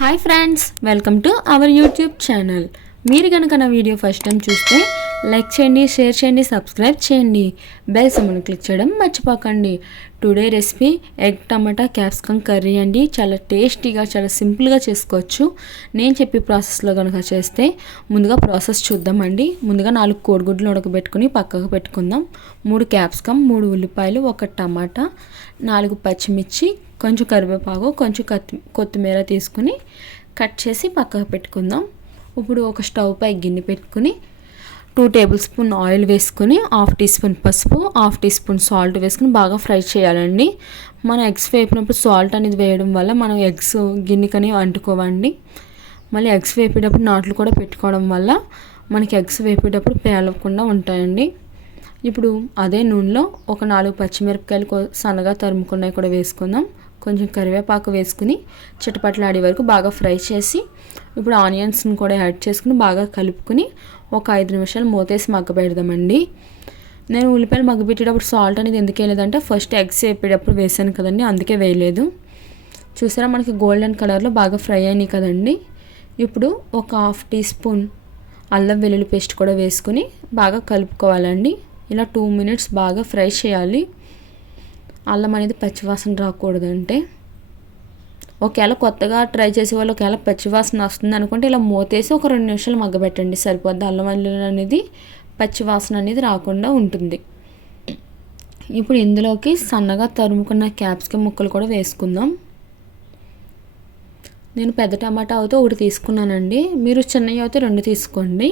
Hi friends welcome to our YouTube channel మీరు కనుక నా వీడియో ఫస్ట్ టైం చూస్తే లైక్ చేయండి షేర్ చేయండి సబ్స్క్రైబ్ చేయండి. బెల్ సిమ్ని క్లిక్ చేయడం మర్చిపోకండి. Today recipe egg tomato capsicum curry అండి. చాలా టేస్టీగా చాలా సింపుల్గా చేసుకోవచ్చు. నేను చెప్పే ప్రాసెస్లో కనుక చేస్తే ముందుగా ప్రాసెస్ చూద్దామండి. ముందుగా నాలుగు కోడిగుడ్లు ఉడకబెట్టుకుని పక్కకు పెట్టుకుందాం. మూడు క్యాప్సికమ్ మూడు ఉల్లిపాయలు ఒక టమాటా నాలుగు పచ్చిమిర్చి కొంచెం కరివేపాకు కొంచెం కత్తి కొత్తిమీర తీసుకుని కట్ చేసి పక్కకు పెట్టుకుందాం. ఇప్పుడు ఒక స్టవ్ పై గిన్నె పెట్టుకుని టూ టేబుల్ స్పూన్ ఆయిల్ వేసుకొని హాఫ్ టీ స్పూన్ పసుపు హాఫ్ టీ స్పూన్ సాల్ట్ వేసుకుని బాగా ఫ్రై చేయాలండి. మనం ఎగ్స్ వేపినప్పుడు సాల్ట్ అనేది వేయడం వల్ల మనం ఎగ్స్ గిన్నెకని అంటుకోవండి. మళ్ళీ ఎగ్స్ వేపేటప్పుడు నాట్లు కూడా పెట్టుకోవడం వల్ల మనకి ఎగ్స్ వేపేటప్పుడు పేలకుండా ఉంటాయండి. ఇప్పుడు అదే నూనెలో ఒక నాలుగు పచ్చిమిరపకాయలు సన్నగా తరుముకున్నవి కూడా వేసుకుందాం. కొంచెం కరివేపాకు వేసుకుని చిటపట్లాడే వరకు బాగా ఫ్రై చేసి ఇప్పుడు ఆనియన్స్ని కూడా యాడ్ చేసుకుని బాగా కలుపుకుని ఒక ఐదు నిమిషాలు మూతేసి మగ్గబెడదామండి నేను ఉల్లిపాయలు మగ్గబెట్టేటప్పుడు సాల్ట్ అనేది ఎందుకు వేయలేదంటే ఫస్ట్ ఎగ్స్ వేపేటప్పుడు వేసాను కదండి అందుకే వేయలేదు. చూసారా మనకి గోల్డెన్ కలర్లో బాగా ఫ్రై అయినాయి కదండి. ఇప్పుడు ఒక హాఫ్ టీ స్పూన్ అల్లం వెల్లుల్లి పేస్ట్ కూడా వేసుకుని బాగా కలుపుకోవాలండి. ఇలా టూ మినిట్స్ బాగా ఫ్రై చేయాలి. అల్లం అనేది పచ్చివాసన రాకూడదంటే. ఒకవేళ కొత్తగా ట్రై చేసే వాళ్ళు ఒకవేళ పచ్చివాసన వస్తుంది అనుకుంటే ఇలా మూతేసి ఒక రెండు నిమిషాలు మగ్గబెట్టండి. సరిపోద్ది అల్లం వెల్లుల్లి అనేది పచ్చివాసన అనేది రాకుండా ఉంటుంది. ఇప్పుడు ఇందులోకి సన్నగా తరుముకున్న క్యాప్సికమ్ ముక్కలు కూడా వేసుకుందాం. నేను పెద్ద టమాటా అయితే ఒకటి తీసుకున్నానండి. మీరు చిన్నవి అయితే రెండు తీసుకోండి.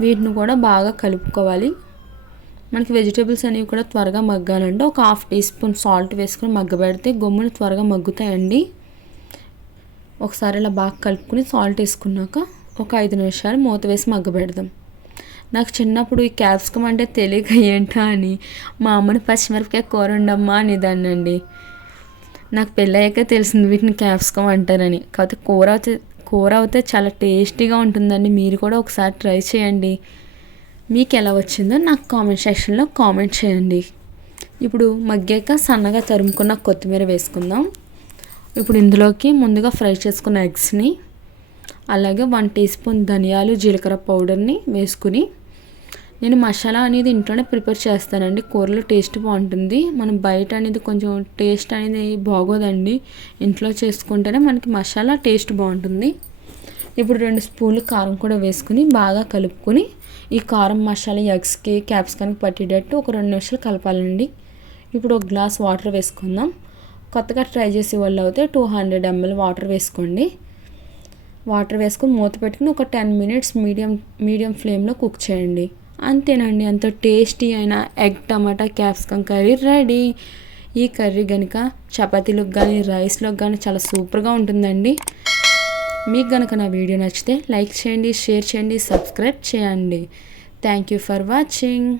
వీటిని కూడా బాగా కలుపుకోవాలి. మనకి వెజిటేబుల్స్ అనేవి కూడా త్వరగా మగ్గాలంటే ఒక హాఫ్ టీ స్పూన్ సాల్ట్ వేసుకుని మగ్గబెడితే గమ్మున త్వరగా మగ్గుతాయండి. ఒకసారి ఇలా బాగా కలుపుకుని సాల్ట్ వేసుకున్నాక ఒక ఐదు నిమిషాలు మూత వేసి మగ్గబెడదాం. నాకు చిన్నప్పుడు ఈ క్యాప్సికమ్ అంటే తెలియక ఏంటా అని మా అమ్మని పచ్చిమిరపకాయ కూర ఉండమ్మా అనేదాన్నండి. నాకు పెళ్ళయ్యాక తెలిసింది వీటిని క్యాప్సికమ్ అంటారని. కాకపోతే కూర అయితే కూర అయితే చాలా టేస్టీగా ఉంటుందండి. మీరు కూడా ఒకసారి ట్రై చేయండి. మీకు ఎలా వచ్చిందో నాకు కామెంట్ సెక్షన్లో కామెంట్ చేయండి. ఇప్పుడు మగ్గాక సన్నగా తరుముకున్న కొత్తిమీర వేసుకుందాం. ఇప్పుడు ఇందులోకి ముందుగా ఫ్రై చేసుకున్న ఎగ్స్ని అలాగే వన్ టీ స్పూన్ ధనియాలు జీలకర్ర పౌడర్ని వేసుకుని నేను మసాలా అనేది ఇంట్లోనే ప్రిపేర్ చేస్తానండి. కూరలో టేస్ట్ బాగుంటుంది. మనం బయట అనేది కొంచెం టేస్ట్ అనేది బాగోదండి. ఇంట్లో చేసుకుంటేనే మనకి మసాలా టేస్ట్ బాగుంటుంది. ఇప్పుడు రెండు స్పూన్లు కారం కూడా వేసుకుని బాగా కలుపుకొని ఈ కారం మసాలా ఎగ్స్కి క్యాప్సికన్కి పట్టేటట్టు ఒక రెండు నిమిషాలు కలపాలండి. ఇప్పుడు ఒక గ్లాస్ వాటర్ వేసుకుందాం. కొత్తగా ట్రై చేసే వాళ్ళు అయితే టూ హండ్రెడ్ ఎంఎల్ వాటర్ వేసుకోండి. వాటర్ వేసుకొని మూత పెట్టుకుని ఒక టెన్ మినిట్స్ మీడియం మీడియం ఫ్లేమ్లో కుక్ చేయండి. అంతేనండి అంత టేస్టీ అయిన egg tomato capsicum curry ready. ఈ కర్రీ కనుక చపాతీలకు కానీ రైస్లోకి కానీ చాలా సూపర్గా ఉంటుందండి. మీకు కనుక నా వీడియో నచ్చితే లైక్ చేయండి షేర్ చేయండి సబ్స్క్రైబ్ చేయండి. Thank you for watching